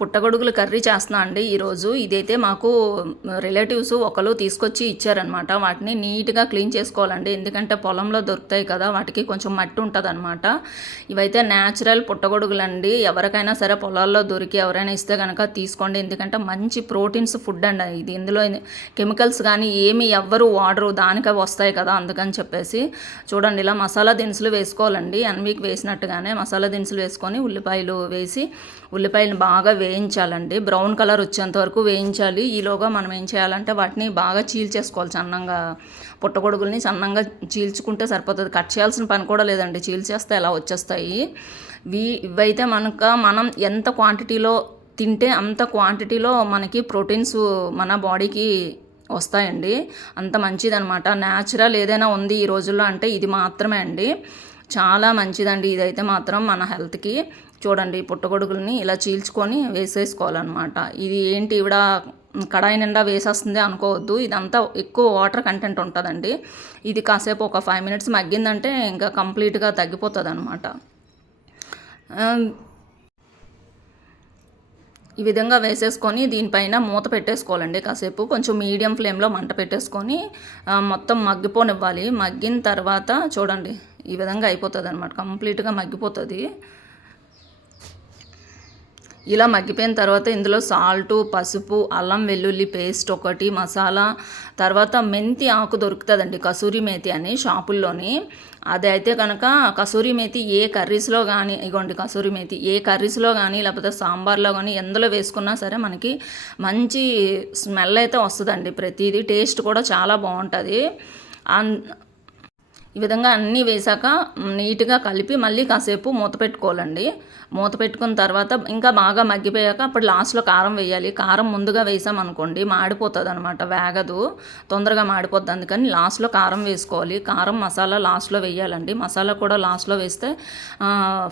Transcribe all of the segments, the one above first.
పుట్టగొడుగులు కర్రీ చేస్తున్నా అండి ఈరోజు. ఇదైతే మాకు రిలేటివ్స్ ఒకరు తీసుకొచ్చి ఇచ్చారనమాట. వాటిని నీట్గా క్లీన్ చేసుకోవాలండి, ఎందుకంటే పొలంలో దొరుకుతాయి కదా, వాటికి కొంచెం మట్టి ఉంటుందన్నమాట. ఇవైతే న్యాచురల్ పుట్టగొడుగులు అండి. ఎవరికైనా సరే పొలాల్లో దొరికి ఎవరైనా ఇస్తే కనుక తీసుకోండి, ఎందుకంటే మంచి ప్రోటీన్స్ ఫుడ్ అండి ఇది. ఇందులో కెమికల్స్ కానీ ఏమి ఎవ్వరు వాడరు, దానికి వస్తాయి కదా, అందుకని చెప్పేసి. చూడండి, ఇలా మసాలా దినుసులు వేసుకోవాలండి. అన్వీకి వేసినట్టుగానే మసాలా దినుసులు వేసుకొని ఉల్లిపాయలు వేసి ఉల్లిపాయలు బాగా వేయించాలండి. బ్రౌన్ కలర్ వచ్చేంత వరకు వేయించాలి. ఈలోగా మనం ఏం చేయాలంటే వాటిని బాగా చీల్చేసుకోవాలి సన్నంగా. పుట్టగొడుగుల్ని సన్నంగా చీల్చుకుంటే సరిపోతుంది, కట్ చేయాల్సిన పని కూడా లేదండి. చీల్చేస్తే ఎలా వచ్చేస్తాయి. ఇవైతే మనం ఎంత క్వాంటిటీలో తింటే అంత క్వాంటిటీలో మనకి ప్రోటీన్స్ మన బాడీకి వస్తాయండి. అంత మంచిదనమాట. న్యాచురల్ ఏదైనా ఉంది ఈ రోజుల్లో అంటే ఇది మాత్రమే అండి. చాలా మంచిదండి ఇదైతే మాత్రం మన హెల్త్కి. చూడండి, పుట్టగొడుగులని ఇలా చీల్చుకొని వేసేసుకోవాలన్నమాట. ఇది ఏంటి ఇవిడ కడాయి నిండా వేసేస్తుంది అనుకోవద్దు, ఇదంతా ఎక్కువ వాటర్ కంటెంట్ ఉంటుందండి. ఇది కాసేపు ఒక 5 minutes మగ్గిందంటే ఇంకా కంప్లీట్గా తగ్గిపోతుంది అనమాట. ఈ విధంగా వేసేసుకొని దీనిపైన మూత పెట్టేసుకోవాలండి. కాసేపు కొంచెం మీడియం ఫ్లేమ్లో మంట పెట్టేసుకొని మొత్తం మగ్గిపోనివ్వాలి. మగ్గిన తర్వాత చూడండి ఈ విధంగా అయిపోతుంది అనమాట, కంప్లీట్గా మగ్గిపోతుంది. ఇలా మగ్గిపోయిన తర్వాత ఇందులో సాల్టు, పసుపు, అల్లం వెల్లుల్లి పేస్ట్ ఒకటి, మసాలా, తర్వాత మెంతి ఆకు దొరుకుతుందండి, కసూరి మేతి అని షాపుల్లోని. అదైతే కనుక కసూరి మేతి ఏ కర్రీస్లో కానీ, ఇగోండి కసూరి మేతి ఏ కర్రీస్లో కానీ లేకపోతే సాంబార్లో కానీ ఎందులో వేసుకున్నా సరే మనకి మంచి స్మెల్ అయితే వస్తుందండి. ప్రతిదీ టేస్ట్ కూడా చాలా బాగుంటుంది. ఈ విధంగా అన్నీ వేసాక నీట్గా కలిపి మళ్ళీ కాసేపు మూత పెట్టుకోవాలండి. మూత పెట్టుకున్న తర్వాత ఇంకా బాగా మగ్గిపోయాక అప్పుడు లాస్ట్లో కారం వేయాలి. కారం ముందుగా వేసామనుకోండి మాడిపోతుంది అనమాట, వేగదు, తొందరగా మాడిపోద్ది. అందుకని లాస్ట్లో కారం వేసుకోవాలి. కారం మసాలా లాస్ట్లో వేయాలండి. మసాలా కూడా లాస్ట్లో వేస్తే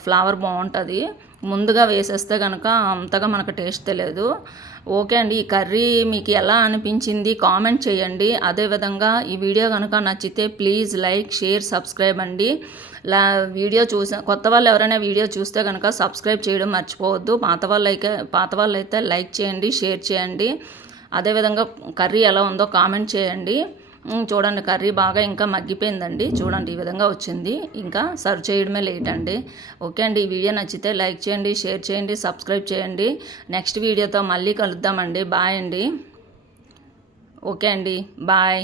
ఫ్లేవర్ బాగుంటుంది. ముందుగా వేసేస్తే కనుక అంతగా మనకు టేస్ట్ తెలియదు. ఓకే అండి, ఈ కర్రీ మీకు ఎలా అనిపించింది కామెంట్ చేయండి. అదేవిధంగా ఈ వీడియో కనుక నచ్చితే ప్లీజ్ లైక్, షేర్, సబ్స్క్రైబ్ అండి. వీడియో కొత్త వాళ్ళు ఎవరైనా వీడియో చూస్తే కనుక సబ్స్క్రైబ్ చేయడం మర్చిపోవద్దు. పాత వాళ్ళు అయితే లైక్ చేయండి, షేర్ చేయండి. అదేవిధంగా కర్రీ ఎలా ఉందో కామెంట్ చేయండి. చూడండి, కర్రీ బాగా ఇంకా మగ్గిపోయిందండి. చూడండి ఈ విధంగా వచ్చింది. ఇంకా సర్వ్ చేయడమే లేట్ అండి. ఓకే అండి, ఈ వీడియో నచ్చితే లైక్ చేయండి, షేర్ చేయండి, సబ్స్క్రైబ్ చేయండి. నెక్స్ట్ వీడియోతో మళ్ళీ కలుద్దామండి. బాయ్ అండి. ఓకే అండి, బాయ్.